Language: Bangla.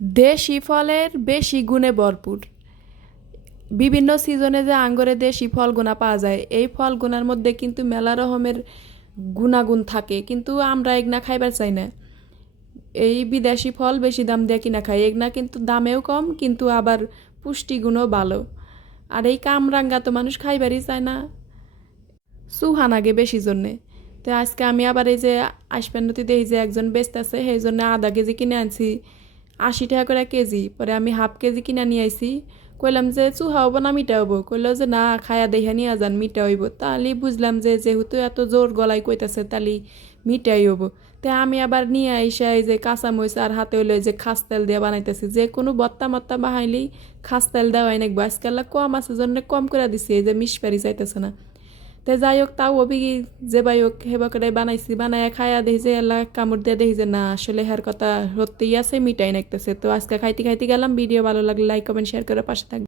দেশি ফলের বেশি গুণে ভরপুর। বিভিন্ন সিজনে যে আঙ্গরে দেশি ফলগুনা পাওয়া যায়, এই ফলগুনার মধ্যে কিন্তু মেলা রকমের গুণাগুণ থাকে, কিন্তু আমরা এগনা খাইবার চাই না। এই বিদেশি ফল বেশি দাম দিয়ে কিনা খাই, এগনা কিন্তু দামেও কম, কিন্তু আবার পুষ্টিগুণও ভালো। আর এই কামরাঙ্গা তো মানুষ খাইবারই চায় না, সুহান আগে বেশি জন্যে। তো আজকে আমি আবার এই যে আসপেন নদীতে এই যে একজন বেচতে আছে, সেই জন্য আধা কেজি কিনে আনছি, 80 টাকা করে কেজি। পরে আমি হাফ কেজি কিনে নিয়ে আইছি। কইলাম যে চুহা হবো না মিঠা হবো, কইলো যে না খায়া দেখা নিয়ে যান মিঠা হইব। তাহলে বুঝলাম যে যেহেতু এত জোর গলায় কইতাছে তাহলে মিঠাই হবো। তে আমি আবার নিয়ে আইসা এই যে কাঁচামরিচ আর হাতে হইলো এই যে খাস তেল দিয়ে বানাইতেছি। যে কোনো বত্তা মত্তা বাহাইলেই খাস তেল দেওয়াই নাকবো। আজকাল কম আছে জন্য কম করে দিছি, এই যে মিসপারি যাইতেছে না। তে যাই হোক, তাও অবি যে বাই হোক হেবা করে বানাইছি, বানায় খাইয়া দেখি যে এলা কামড় দিয়ে দেখি যে না আসলে হের কথা সত্যিই আছে, মিটাই নাকতেছে। তো আজকে খাইতে খাইতে গেলাম। ভিডিও ভালো লাগলে লাইক কমেন্ট শেয়ার করে পাশে থাকবে।